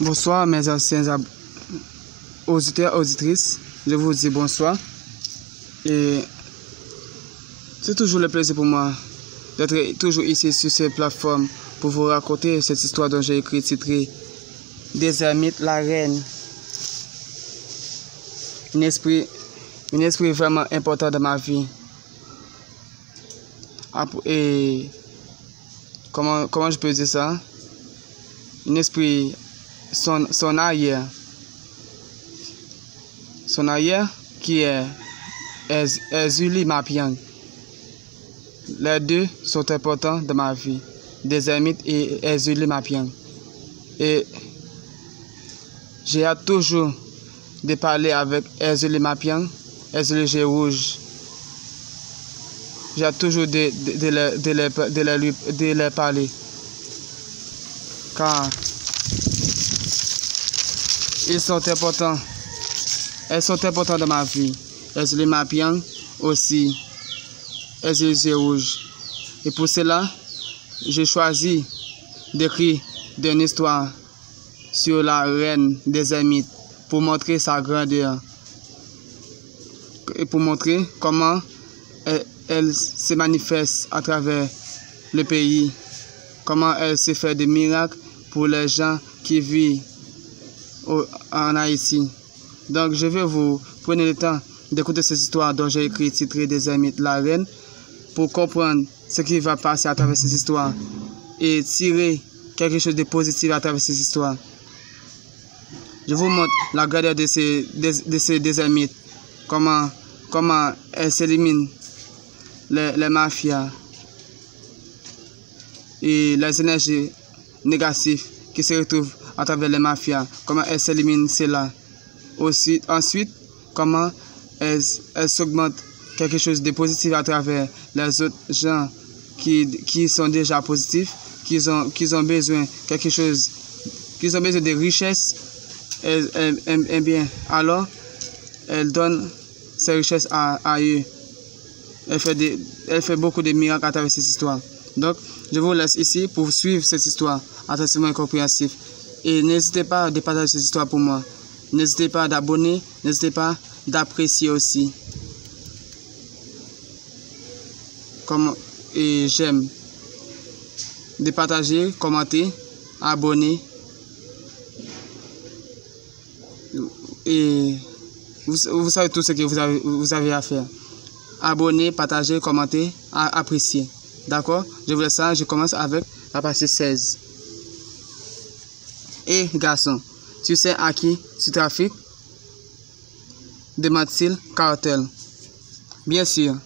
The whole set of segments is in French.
Bonsoir mes anciens auditeurs, auditrices, je vous dis bonsoir. Et c'est toujours le plaisir pour moi d'être toujours ici sur cette plateforme pour vous raconter cette histoire dont j'ai écrit titrée Des ermites, la reine. Un esprit vraiment important dans ma vie. Et comment je peux dire ça? Un esprit, son arrière qui est Ezuli Mapiang. Les deux sont importants dans ma vie, des ermites et Ezuli Mapiang. Et j'ai hâte toujours de parler avec Ezuli Mapiang, Ezuli G Rouge. J'ai hâte toujours de les parler. Car elles sont importantes dans ma vie. Ezuli Mapiang aussi, Ezuli G Rouge. Et pour cela, j'ai choisi d'écrire une histoire sur la reine des ermites pour montrer sa grandeur et pour montrer comment elle se manifeste à travers le pays, comment elle se fait des miracles pour les gens qui vivent en Haïti. Donc je vais vous prendre le temps d'écouter cette histoire dont j'ai écrit titrée Des ermites, la reine, pour comprendre ce qui va passer à travers cette histoire et tirer quelque chose de positif à travers cette histoire. Je vous montre la grandeur de ces ermites, comment elles s'éliminent les mafias et les énergies négatives qui se retrouvent à travers les mafias, comment elles s'éliminent cela. Ensuite, comment elles s'augmentent quelque chose de positif à travers les autres gens qui sont déjà positifs, qui ont besoin quelque chose, qui ont besoin de richesses. Et bien, alors, elle donne ces richesses à eux. Elle fait beaucoup de miracles à travers cette histoire. Donc, je vous laisse ici pour suivre cette histoire attentivement et compréhensif. Et n'hésitez pas à partager cette histoire pour moi. N'hésitez pas d'abonner, n'hésitez pas d'apprécier aussi. Et j'aime de partager, commenter, abonner. Et vous savez tout ce que vous avez à faire. Abonner, partager, commenter, apprécier. D'accord? Je vous laisse ça. Je commence avec la partie 16. Et garçon, tu sais à qui tu trafiques? Demande-t-il Cartel. Bien sûr.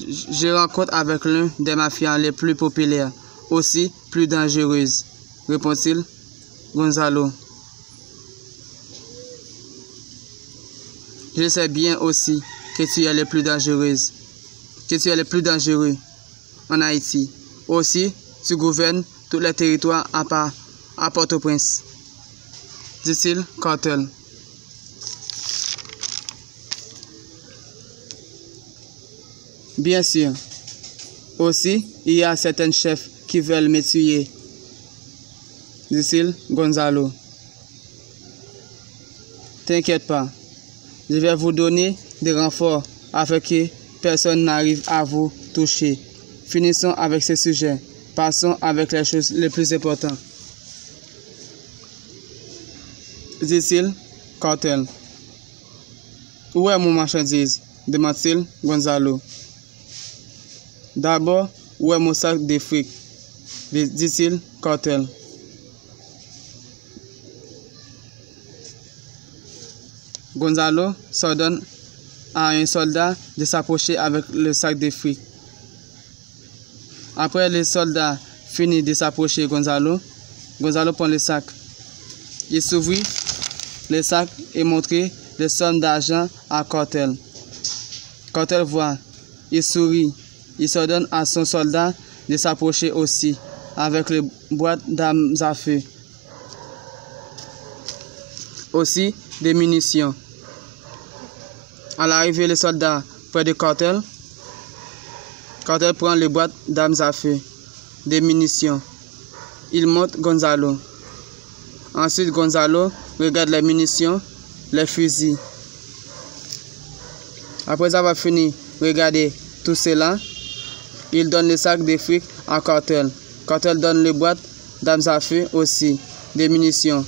Je rencontre avec l'un des mafias les plus populaires, aussi plus dangereuses, répond-il Gonzalo. Je sais bien aussi que tu es le plus dangereuse, que tu es le plus dangereux en Haïti. Aussi, tu gouvernes tous les territoires à Port-au-Prince, dit-il Cartel. Bien sûr. Aussi, il y a certains chefs qui veulent me tuer, dit-il Gonzalo. T'inquiète pas. Je vais vous donner des renforts afin que personne n'arrive à vous toucher. Finissons avec ce sujet. Passons avec les choses les plus importantes, dit-il Cartel. Où est mon marchandise? Demande-t-il Gonzalo. D'abord, où est mon sac de fric? Dit-il Cartel. Gonzalo s'ordonne à un soldat de s'approcher avec le sac de fric. Après le soldat finit de s'approcher Gonzalo prend le sac. Il s'ouvrit le sac et montrait les sommes d'argent à Cartel. Cartel voit, il sourit, il s'ordonne à son soldat de s'approcher aussi avec les boîtes d'armes à feu. Aussi des munitions. À l'arrivée, le soldat près de Cartel prend les boîtes d'armes à feu, des munitions. Il monte Gonzalo. Ensuite, Gonzalo regarde les munitions, les fusils. Après avoir fini de regarder tout cela, il donne le sac de fric à Cartel. Cartel donne les boîtes d'armes à feu aussi, des munitions.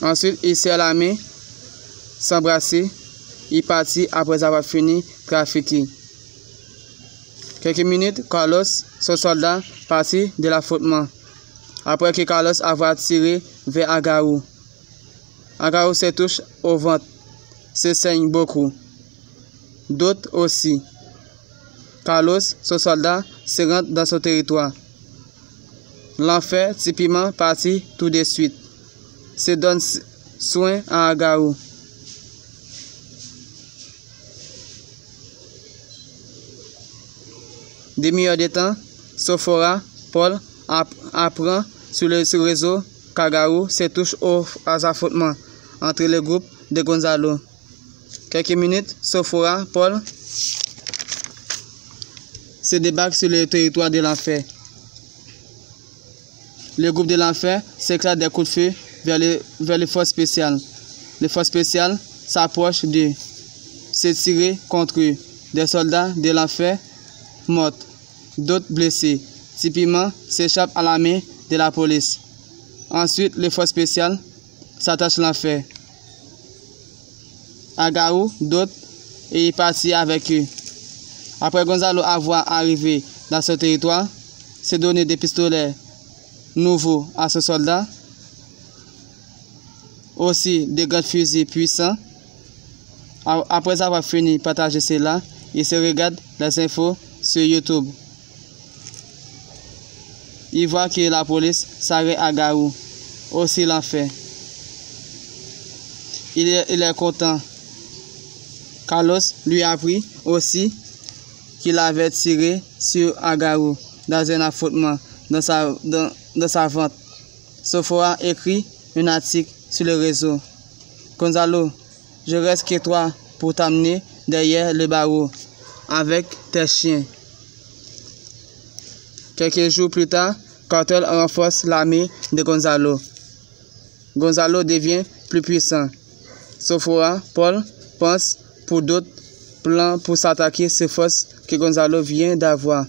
Ensuite, il serre la main, s'embrasser, il partit après avoir fini de trafiquer. Quelques minutes, Carlos, son soldat, partit de l'affrontement. Après que Carlos avait tiré vers Agarou. Agarou se touche au ventre, se saigne beaucoup. D'autres aussi. Carlos, son soldat, se rentre dans son territoire. L'enfer, typiquement, partit tout de suite. Se donne soin à Agarou. Demi-heure de temps, Sophora, Paul, apprend sur le réseau qu'Agarou se touche aux affrontements entre le groupe de Gonzalo. Quelques minutes, Sophora, Paul se débarque sur le territoire de l'enfer. Le groupe de l'enfer s'éclate des coups de feu vers les forces spéciales. Les forces spéciales s'approchent d'eux, se tirer contre eux. Des soldats de l'enfer morts, d'autres blessés. Typiquement s'échappent à la main de la police. Ensuite, les forces spéciales s'attachent à l'enfer. Agarou, d'autres, et il partit avec eux. Après Gonzalo avoir arrivé dans ce territoire, s'est donné des pistolets nouveaux à ce soldat, aussi des grands fusils puissants. Après avoir fini de partager cela, il se regarde les infos sur YouTube. Il voit que la police s'arrête à Garou, aussi l'enfer. Il est content. Carlos lui a appris aussi qu'il avait tiré sur Agarou dans un affrontement dans sa vente. Sophora écrit un article sur le réseau. Gonzalo, je reste que toi pour t'amener derrière le barreau avec tes chiens. Quelques jours plus tard, Cartel renforce l'armée de Gonzalo. Gonzalo devient plus puissant. Sophora, Paul pense pour d'autres plans pour s'attaquer ces forces que Gonzalo vient d'avoir.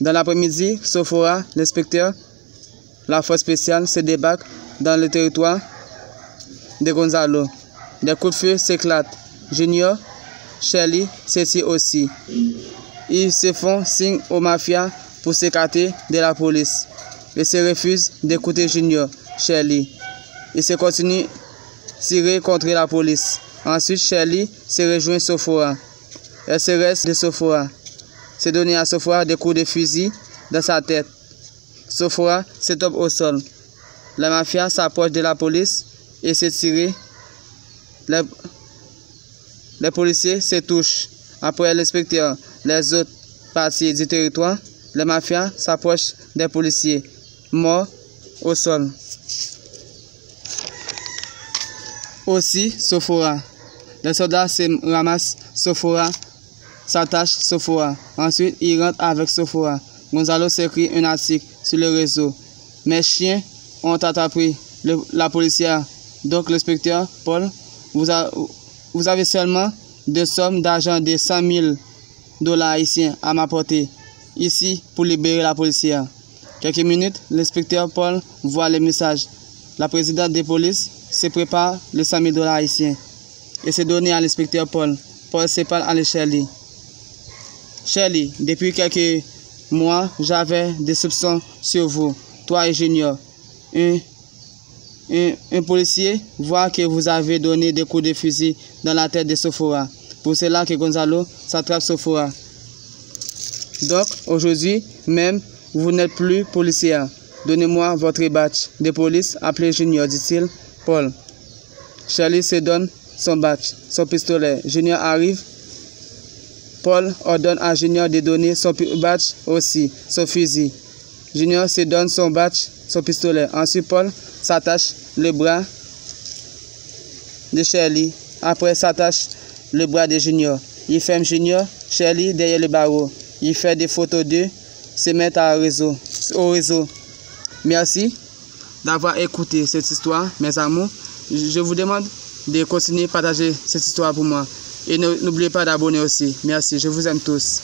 Dans l'après-midi, Sophora, l'inspecteur, la force spéciale se débarque dans le territoire de Gonzalo. Des coups de feu s'éclatent. Junior, Shirley, ceci aussi. Ils se font signe aux mafias pour s'écarter de la police. Ils se refusent d'écouter Junior, Shirley. Ils se continuent à tirer contre la police. Ensuite, Shirley se rejoint Sophora. Elle se reste de Sophora. Se donne à Sophora des coups de fusil dans sa tête. Sophora se tombe au sol. La mafia s'approche de la police et se tire. Les policiers se touchent. Après l'inspecteur, les autres parties du territoire, la mafia s'approche des policiers, morts au sol. Aussi, Sophora. Les soldats se ramassent Sophora, s'attachent Sophora. Ensuite, ils rentrent avec Sophora. Gonzalo s'écrit un article sur le réseau. Mes chiens ont attrapé la policière. Donc, l'inspecteur Paul, vous avez seulement deux sommes d'argent de 100 000 $ haïtiens à m'apporter ici pour libérer la policière. Quelques minutes, l'inspecteur Paul voit le message. La présidente de police se prépare les 100 000 $ haïtiens et se donne à l'inspecteur Paul. Paul se parle à Shirley. Shirley, depuis quelques mois, j'avais des soupçons sur vous, toi et Junior. Un policier voit que vous avez donné des coups de fusil dans la tête de Sophora. Pour cela que Gonzalo s'attrape Sophora. Donc, aujourd'hui même, vous n'êtes plus policier. Donnez-moi votre badge de police, appelez Junior, dit-il. Paul. Shirley se donne son badge, son pistolet. Junior arrive. Paul ordonne à Junior de donner son badge aussi, son fusil. Junior se donne son badge, son pistolet. Ensuite, Paul s'attache le bras de Shirley. Après, s'attache le bras de Junior. Il ferme Junior Shelly derrière le barreau. Il fait des photos d'eux, se mettre au réseau. Merci d'avoir écouté cette histoire, mes amours. Je vous demande de continuer à partager cette histoire pour moi. Et n'oubliez pas d'abonner aussi. Merci, je vous aime tous.